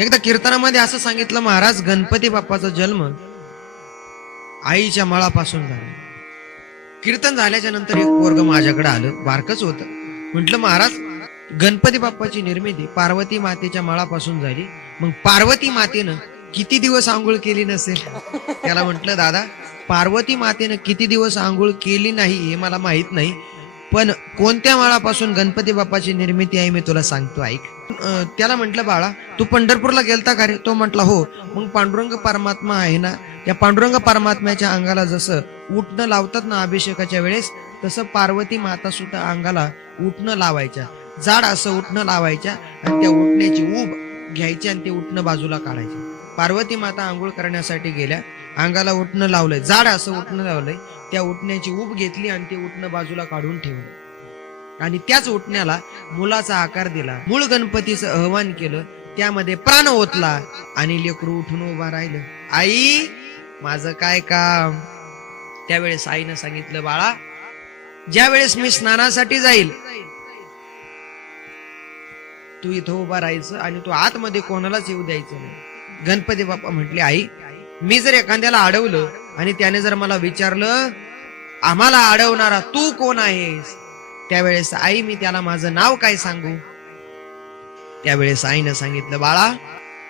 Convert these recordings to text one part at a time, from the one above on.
एकदा कीर्तनामध्ये असं सांगितलं महाराज गणपती बाप्पाचा जन्म आईच्या मळापासून झाला. कीर्तन झाल्याच्यानंतर एक वर्ग माझ्याकडे आलं बारकच होत. म्हटलं महाराज गणपती बाप्पाची निर्मिती पार्वती मातेच्या मळापासून झाली. मग पार्वती मातेनं किती दिवस आंघोळ केली नसेल? त्याला म्हटलं दादा पार्वती मातेनं किती दिवस आंघोळ केली नाही हे मला माहीत नाही पण कोणत्या माळापासून गणपती बाप्पाची निर्मिती आहे मी तुला सांगतो ऐक. त्याला म्हटलं बाळा तू पंढरपूरला गेलता का रे? तो म्हटला हो. मग पांडुरंग परमात्मा आहे ना त्या पांडुरंग परमात्म्याच्या अंगाला जसं उठणं लावतात ना अभिषेकाच्या वेळेस तसं पार्वती माता सुद्धा अंगाला उठणं लावायच्या. जाड असं उठणं लावायच्या आणि त्या उठण्याची ऊब घ्यायची आणि ते उठणं बाजूला काढायचे. पार्वती माता आंघोळ करण्यासाठी गेल्या अंगाला उठणं लावलंय. जाड असं उठणं लावलंय. त्या उठण्याची ऊब घेतली आणि ते उठणं बाजूला काढून ठेवलं. आणि त्याच उठण्याला मुलाचा आकार दिला. मूळ गणपतीचं आव्हान केलं. त्यामध्ये प्राण ओतला आणि लेकरू उठून उभा राहिलं. आई माझं काय काम? त्यावेळेस आईनं सांगितलं बाळा ज्या वेळेस मी स्नानासाठी जाईल तू इथं उभा राहायचं आणि तू आतमध्ये कोणालाच येऊ द्यायचं नाही. गणपती बाप्पा म्हटले आई मी जर एखाद्याला अडवलं आणि त्याने जर मला विचारलं आम्हाला अडवणारा तू कोण आहेस? त्यावेळेस आई मी त्याला माझं नाव काय सांगू? त्यावेळेस आईनं सांगितलं बाळा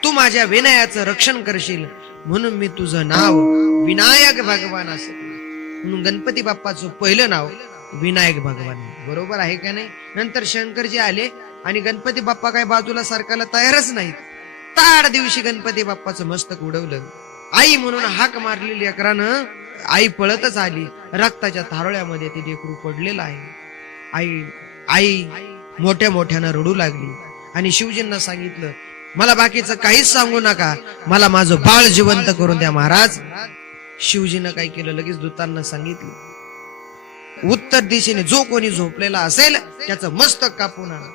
तू माझ्या विनयाचं रक्षण करशील म्हणून मी तुझं नाव विनायक भगवान असं म्हणून गणपती बाप्पाचं पहिलं नाव विनायक भगवान बरोबर आहे का नाही? नंतर शंकरजी आले आणि गणपती बाप्पा काय बाजूला सरकायला तयारच नाहीत. ताड दिवशी गणपती बाप्पाचं मस्तक उडवलं. आई म्हणून हाक मारलेली अकरानं आई पळतच आली. रक्ताच्या थारोळ्यामध्ये ते लेकरू पडलेलं आहे. आई आई मोठ्या मोठ्यानं रडू लागली. आणि शिवजींना सांगितलं मला बाकीचं काहीच सांगू नका. मला माझं बाळ जिवंत करून द्या महाराज. शिवजीनं काय केलं? लगेच दूतांना सांगितलं उत्तर दिशेने जो कोणी झोपलेला असेल त्याचं मस्तक कापून आणा.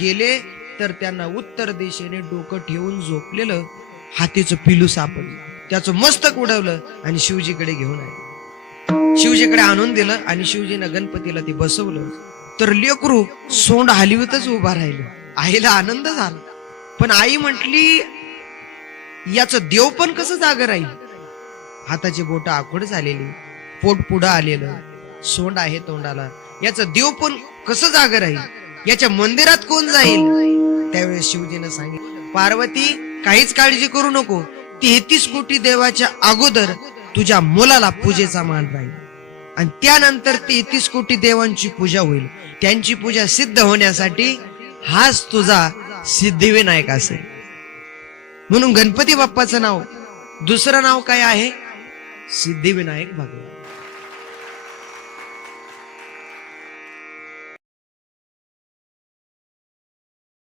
गेले तर त्यांना उत्तर दिशेने डोकं ठेवून झोपलेलं हातीचं पिलू सापडलं. त्याचं मस्तक उडवलं आणि शिवजीकडे घेऊन आले. शिवजीकडे आणून दिलं आणि शिवजीनं गणपतीला ते बसवलं. तर लेकरू सोंड हलवीतच उभा राहिलं. आईला आनंद झाला. पण आई म्हटली याच देव पण कसं जाग राहील? हाताची बोट आखूड झालेली पोट पुढं आलेलं. सोंड आहे तोंडाला. याचं देव पण कसं जाग राहील? याच्या मंदिरात कोण जाईल? त्यावेळेस शिवजीनं सांगितलं पार्वती काहीच काळजी करू नको. तेहतीस कोटी देवाच्या अगोदर तुझ्या मुलाला पूजेचा मान राहील. आणि त्यानंतर ती तीस कोटी देवांची पूजा होईल. त्यांची पूजा सिद्ध होण्यासाठी हाच तुझा सिद्धिविनायक असेल. म्हणून गणपती बाप्पाचं नाव दुसरं नाव काय आहे? सिद्धिविनायक भगवान.